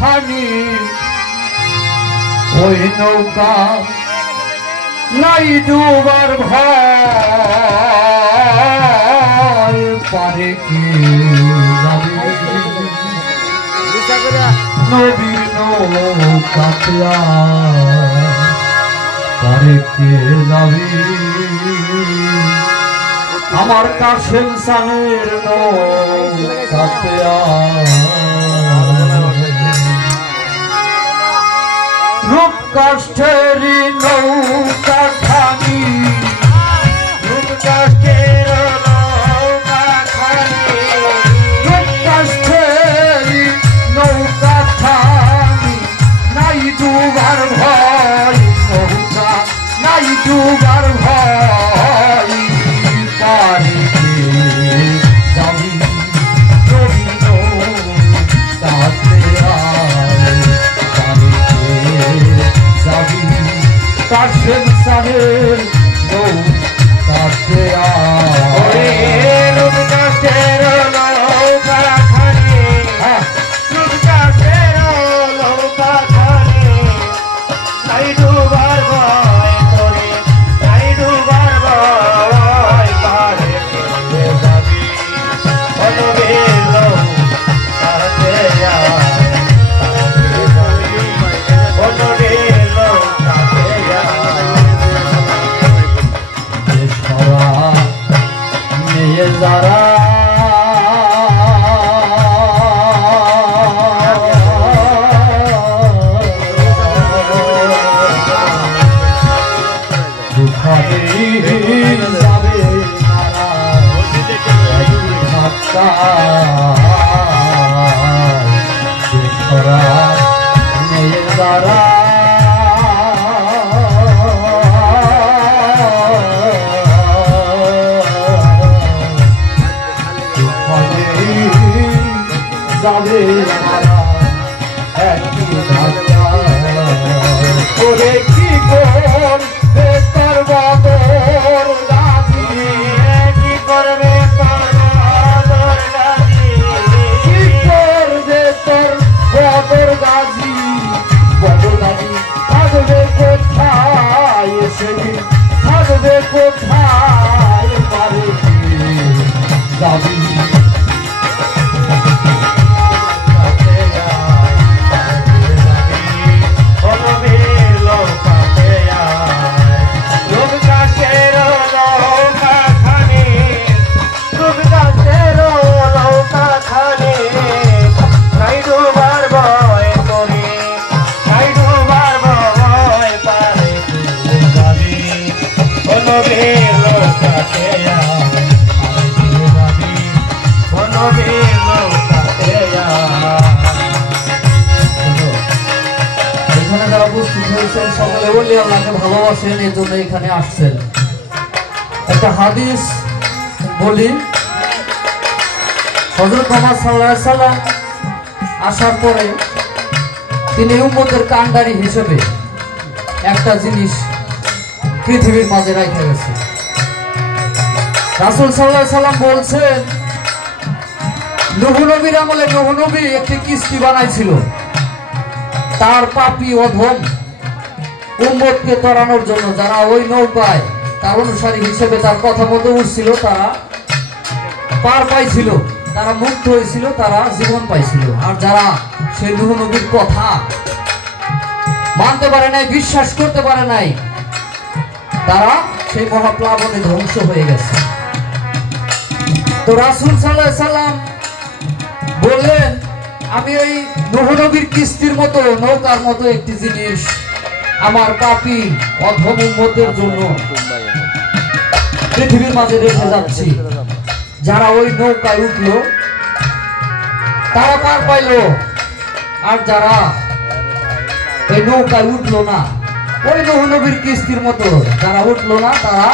খানি ওই নৌকা নাই ডুবার ভয় পারে কি নবীর নৌকাতে পারে কে যাবি আমার কাশেম সানের নৌকাতে রূপ কাষ্ঠেরি নৌকা খানি রূপ কাষ্ঠের নৌকা খানি রূপ কাষ্ঠেরি নৌকা খানি নাই ডুবার ভয় নৌকা নাই ডুবার ভয় পারে যাবি রবীন্দ্র কাশেম সাহের নৌকাতে রূপকাশের নৌকা খানি রূপকাশের নৌকা খানি নাই ডুবার ভয় করে নাই ডুবার ভয় পারে যাবি অনুবের নৌকাতে যারা যাবে যারা যাবে ওরে কি করবে তোর বদর গাজী কি করবে তোর বদর গাজী কি করবে তোর বদর গাজী থাকবে কোথায় সেদিন থাকবে কোথায় পারে যাবি সকলে বলি আল্লাহকে ভালোবাসেন এই জন্য এখানে আসছেন। একটা হাদিস বলি, হযরত মুহাম্মদ সাল্লাল্লাহু আলাইহি সাল্লাম আসার পরে তিনি উম্মতের কান্ডারি হিসেবে একটা জিনিস পৃথিবীর মাঝে রেখে গেছে। রাসূল সাল্লাল্লাহু আলাইহি সাল্লাম বলছেন, নূহ নবীর আমলে নূহ নবী একটি কিস্তি বানাইছিল তার পাপী অধম উম্মতকে তরানোর জন্য। যারা ওই নৌকায় তার অনুসারী হিসেবে তার কথা মতো উঠছিল তারা পার পাইছিল, তারা মুক্ত হয়েছিল, তারা জীবন পাইছিল। আর যারা সেই নূহ নবীর কথা মানতে পারে নাই, বিশ্বাস করতে পারে নাই, তারা সেই মহাপ্লাবনে ধ্বংস হয়ে গেছে। তো রাসূল সাল্লাল্লাহু আলাইহি সাল্লাম বললেন, আমি ওই নূহ নবীর কিস্তির মতো নৌকার মতো একটি জিনিস আমার পাপী অধম উম্মতের জন্য পৃথিবীর মাঝে রেখে যাচ্ছি। যারা ওই নৌকায় উঠলো তারা পার পাইল, আর যারা এই নৌকায় উঠলো না, ওই নূহ নবীর কিস্তির মতো যারা উঠলো না তারা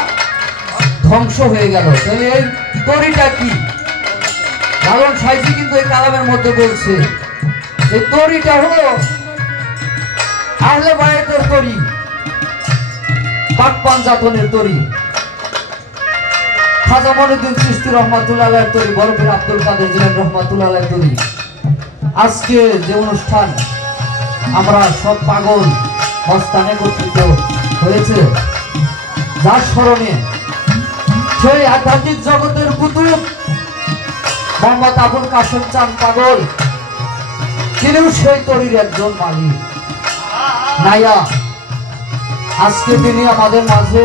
ধ্বংস হয়ে গেল। তাহলে এই তরিটা কি? লালন সাইজি কিন্তু এই কালামের মধ্যে বলছে এই তরিটা হলো আহলে বায়াতের তরি, পাক পাঞ্জাতনের তরি, খাজা মঈনুদ্দিন চিশতি রহমাতুল্লাহ আলাইহির তরি, বরফের আব্দুল কাদের জিলানী রহমাতুল্লাহ আলাইহির তরি। আজকে যে অনুষ্ঠান আমরা সব পাগল মস্তান একত্রিত হয়েছে, যার স্মরণে সেই আধ্যাত্মিক জগতের কুতুব মোহাম্মদ আবুল কাশেম চাঁদ পাগল, তিনিও সেই তরির একজন মালিক নাইয়া। আজকে তিনি আমাদের মাঝে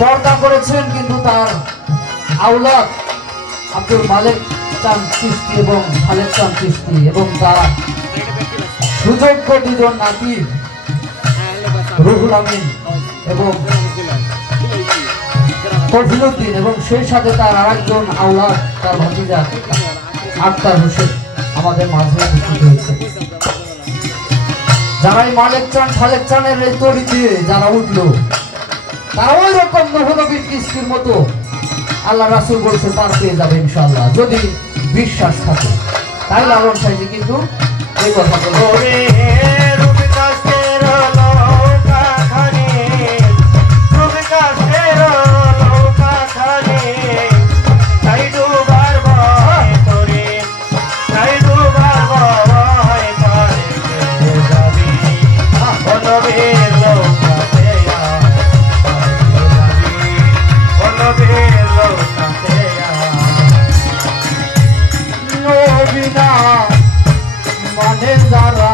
পর্দা করেছেন, কিন্তু তার আওলাদ আব্দুল মালেক চাঁদ চিশতি এবং খালেদ চাঁদ চিশতি এবং তার সুযোগ্য দুজন নাতি রুহুল আমিন এবং কফিলউদ্দিন এবং সেই সাথে তার আরেকজন আওলাদ তার ভাতিজা আক্তার হোসেন আমাদের মাঝে উপস্থিত হয়েছে। যারা এই মালেক চাঁদ খালেদ চাঁদের এই তরি দিয়ে যারা উঠলো, তারা ওই রকম নবীর কিস্তির মতো আল্লাহ রাসূল বলছে পার পেয়ে যাবে ইনশাআল্লাহ, যদি বিশ্বাস থাকে। তাই লালন সাহেব কিন্তু এই কথা বলে মানে যারা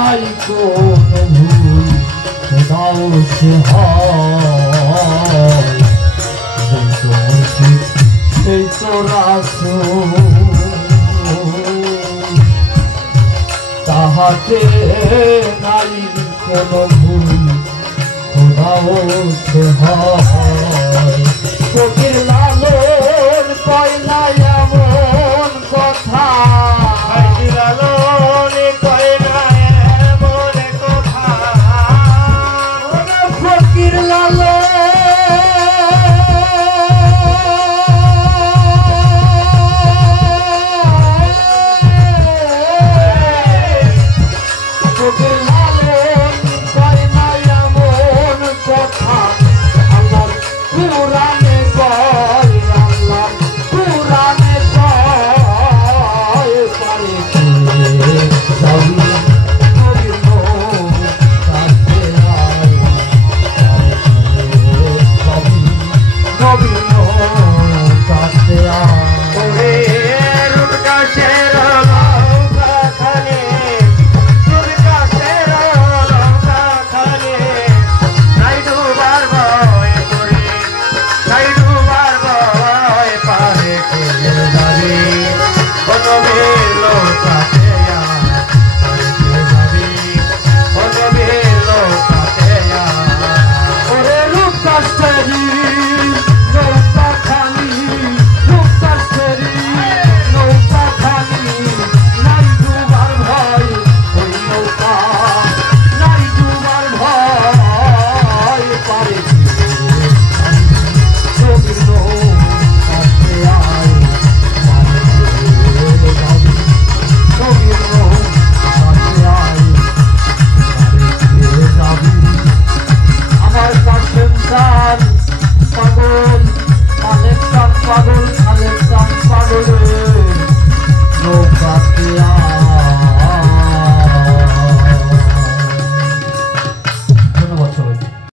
নাই কোনো ভুল দাও সে হয় সেই তো রাসূল তাহাতে নাই কোনো ভুল দাও সে হয়।